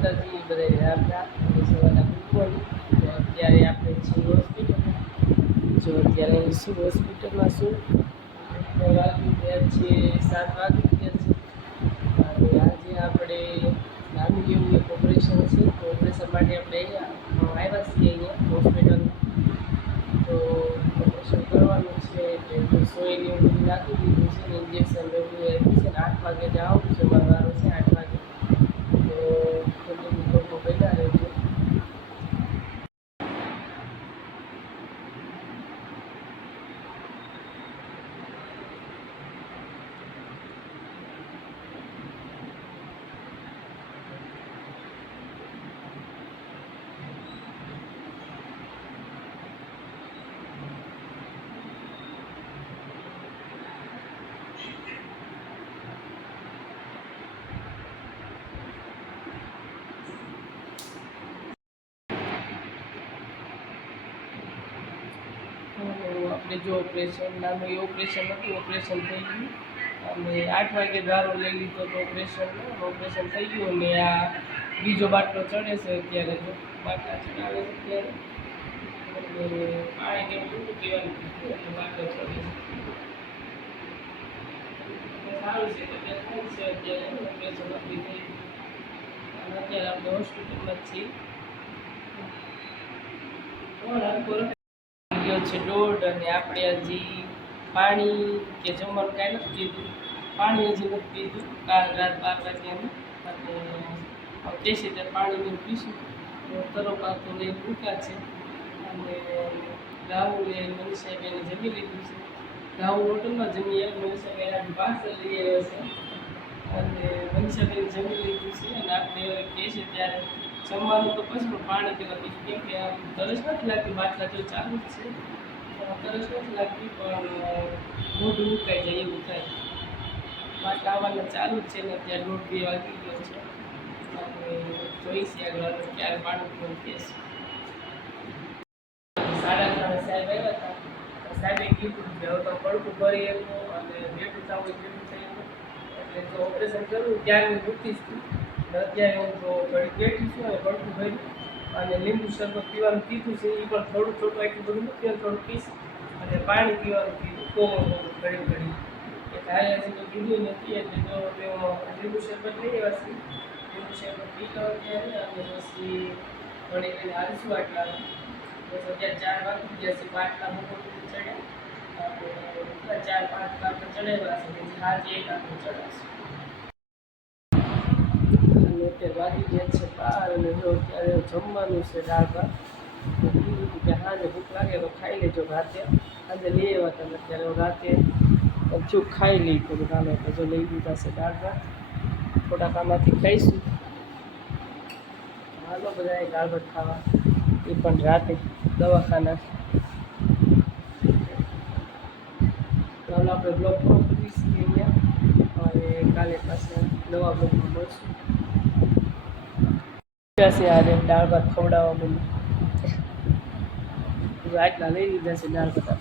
માતાજી બધા અને સવારના ગુડ તો અત્યારે આપણે છીએ હોસ્પિટલમાં. જો અત્યારે શું હોસ્પિટલમાં શું વાગી ગયા છે સાત વાગી ગયા છે. અને આજે આપણે નાનું એવું એક ઓપરેશન છે. તો ઓપરેશન માટે આપણે આવ્યા છીએ અહીંયા હોસ્પિટલમાં તો ઓપરેશન કરવાનું છે એટલે સોયને એવું બધું નાખી દીધું છે ઇન્જેક્શન લેવું એ છે આઠ વાગે જવાનું આવું છે આઠ વાગે તો કન્ટિન્યુ લોકો બેઠા રહેજો તો આપણે જો ઓપરેશન નાનું એ ઓપરેશન હતું ઓપરેશન થઈ ગયું. અને આઠ વાગે ગારો લઈ લીધો તો ઓપરેશન ઓપરેશન થઈ ગયું અને આ બીજો બાટલો ચડે છે અત્યારે તો બાટલા ચડાવે છે અત્યારે. પાણી કેવું પીવાનું બાટલો ચડે છે. સારું છે અત્યારે ઓપરેશન નથી થઈ અને અત્યારે આપણે હોસ્પિટલમાં જ છીએ. છે દોઢ અને આપણે હજી પાણી કે જમવાનું કાંઈ નથી પીધું પાણી હજી નથી પીધું કાલ રાત બાર વાગ્યાનું અને કહેશે ત્યારે પાણી પીશું. તરો પાતો લઈને ભૂખ્યા છે. અને રાહુલ એ મનીષાબેન એને જમી લીધું છે. રાહુલ હોટલમાં જમી આવ્યો. મનીષાબેન આપણે પાર્સલ લઈ આવ્યો છે. અને મનીષાબેન જમી લીધું છે. અને આપણે હવે કહે છે ત્યારે જમવાનું તો પછી પણ પાણી પીવા બીજું કેમ કે તરસ નથી લાગતી. બાટલા જો ચાલુ જ છે. તો તરસ નથી લાગતી પણ મોઢું ઉકાઈ જાય એવું થાય. માટે આવવાનું ચાલુ જ છે ને અત્યારે દોઢ બે વાગી ગયો છે. આપણે જોઈશે આગળ ક્યારે પાણી પીવાનું કહેશે. સાડા ત્રણ સાહેબ આવ્યા હતા. સાહેબે કીધું કે હવે તો પડકું ભરી એનું અને બેઠું થવું બેઠું થઈ એટલે જો ઓપરેશન કરવું ત્યારે હું છું અત્યારે હું તો બેઠી છું અને પડકું ભર્યું. અને લીંબુ શરબત પીવાનું કીધું છે એ પણ થોડું થોડું એટલું બધું મૂકી થોડું પીશ. અને પાણી પીવાનું કીધું, કોમળ કોમળ ઘડી ઘડી. એટલે હારે હજી તો કીધું નથી એટલે જો લીંબુ શરબત લઈ આવ્યા છે. લીંબુ શરબત પી લો ત્યારે અને પછી થોડી ઘણી હારીશું આટલા. બસ અત્યારે ચાર વાગી ગયા છે, બાટલા મોટું ચડ્યા. ચાર પાંચ બાટલા ચડાવ્યા છે, પછી હાથે એક આટલું ચડાવશે. અત્યારે વાગી ગયા છે બાર અને જો અત્યારે જમવાનું છે દાળ ભાત કીધું કે ને ભૂખ લાગે તો ખાઈ લેજો રાતે. આજે લઈ આવ્યા તમે અત્યારે રાતે જો ખાઈ લઈ થોડું કાલે તો જો લઈ લીધા છે દાળ ભાત થોડાક આમાંથી ખાઈશું. હાલો બધા દાળ ભાત ખાવા. એ પણ રાતે દવાખાના. તો આપણે બ્લોગ પૂરો કરીશું અહીંયા. અને કાલે પાસે નવા બ્લોગમાં મળશું. છે આજે દાળ ભાત ખવડાવવા મને આટલા લઈ લીધા છે દાળ ભાત.